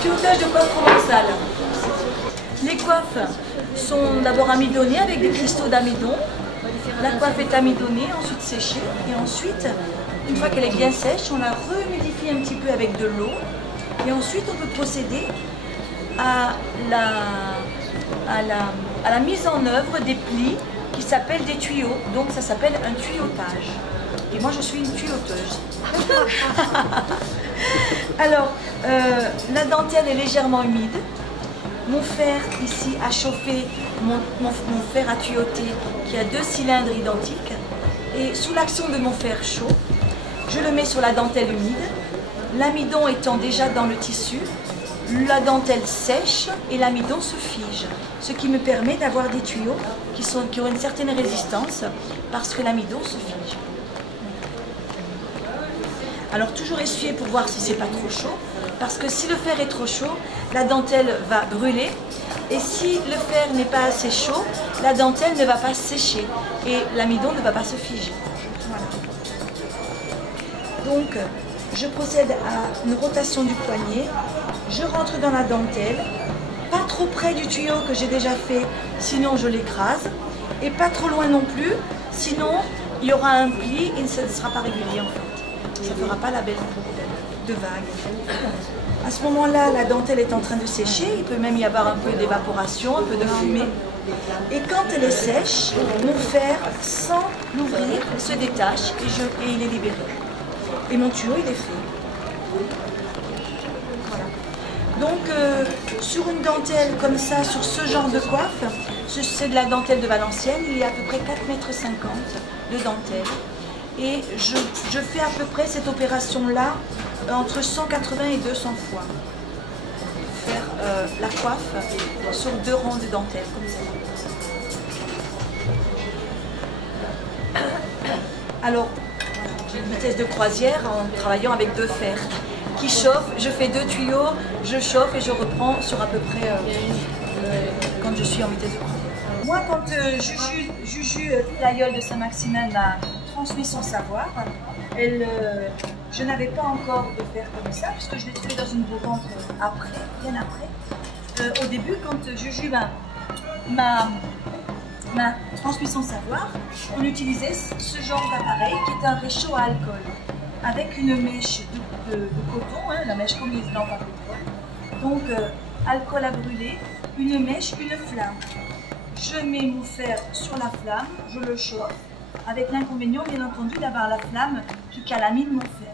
Tuyautage de coiffe provençale. Les coiffes sont d'abord amidonnées avec des cristaux d'amidon. La coiffe est amidonnée, ensuite séchée. Et ensuite, une fois qu'elle est bien sèche, on la remudifie un petit peu avec de l'eau. Et ensuite, on peut procéder à la mise en œuvre des plis qui s'appellent des tuyaux. Donc ça s'appelle un tuyautage. Et moi, je suis une tuyauteuse. Alors, la dentelle est légèrement humide. Mon fer ici a chauffé mon fer à tuyauter qui a 2 cylindres identiques. Et sous l'action de mon fer chaud, je le mets sur la dentelle humide. L'amidon étant déjà dans le tissu, la dentelle sèche et l'amidon se fige. Ce qui me permet d'avoir des tuyaux qui ont une certaine résistance parce que l'amidon se fige. Alors toujours essuyer pour voir si c'est pas trop chaud, parce que si le fer est trop chaud, la dentelle va brûler, et si le fer n'est pas assez chaud, la dentelle ne va pas sécher, et l'amidon ne va pas se figer. Voilà. Donc, je procède à une rotation du poignet, je rentre dans la dentelle, pas trop près du tuyau que j'ai déjà fait, sinon je l'écrase, et pas trop loin non plus, sinon il y aura un pli et ça ne sera pas régulier en fait. Ça ne fera pas la belle de vague. À ce moment-là, la dentelle est en train de sécher, il peut même y avoir un peu d'évaporation, un peu de fumée. Et quand elle est sèche, mon fer, sans l'ouvrir, se détache et il est libéré. Et mon tuyau, il est fait. Voilà. Donc, sur une dentelle comme ça, sur ce genre de coiffe, c'est de la dentelle de Valenciennes, il y a à peu près 4,50 m de dentelle. Et je fais à peu près cette opération-là entre 180 et 200 fois. Faire la coiffe sur 2 rangs de dentelle, comme ça. Alors, j'ai une vitesse de croisière en travaillant avec 2 fers qui chauffent. Je fais 2 tuyaux, je chauffe et je reprends sur à peu près quand je suis en vitesse de croisière. Moi, quand Juju, l'aïeul de Saint-Maximin, m'a transmis son savoir, je n'avais pas encore de fer comme ça, puisque je l'ai trouvé dans une bourrante après, bien après. Au début, quand Juju m'a transmis son savoir, on utilisait ce genre d'appareil qui est un réchaud à alcool, avec une mèche de coton, hein, la mèche comme les lampes à pétrole. Donc, alcool à brûler, une mèche, une flamme. Je mets mon fer sur la flamme, je le chauffe, avec l'inconvénient bien entendu d'avoir la flamme qui calamine mon fer.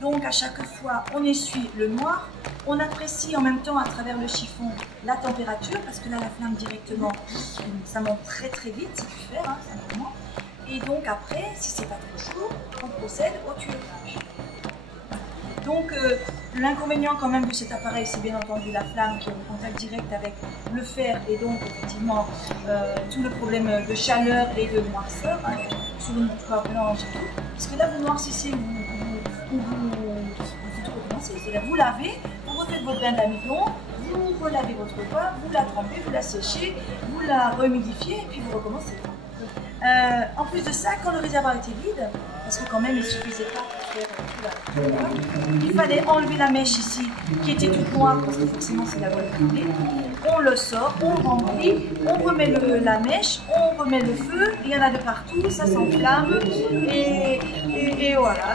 Donc à chaque fois on essuie le noir, on apprécie en même temps à travers le chiffon la température, parce que là la flamme directement, ça monte très très vite, c'est du fer, hein, simplement. Et donc après, si c'est pas trop chaud, on procède au tuyautage. Donc l'inconvénient quand même de cet appareil, c'est bien entendu la flamme qui est en contact direct avec le fer et donc effectivement tout le problème de chaleur et de noirceur, hein, sur une toile blanche et tout. Parce que là vous noircissez, vous recommencez, c'est-à-dire vous lavez, vous refaites votre bain d'amidon, vous relavez votre coiffe, vous la trempez, vous la séchez, vous la rehumidifiez et puis vous recommencez. En plus de ça, quand le réservoir était vide, parce que quand même il ne suffisait pas pour faire tout là, il fallait enlever la mèche ici qui était toute noire parce que forcément c'est la voie brûlée. On le sort, on le remplit, on remet la mèche, on remet le feu, il y en a de partout, ça s'enflamme et voilà.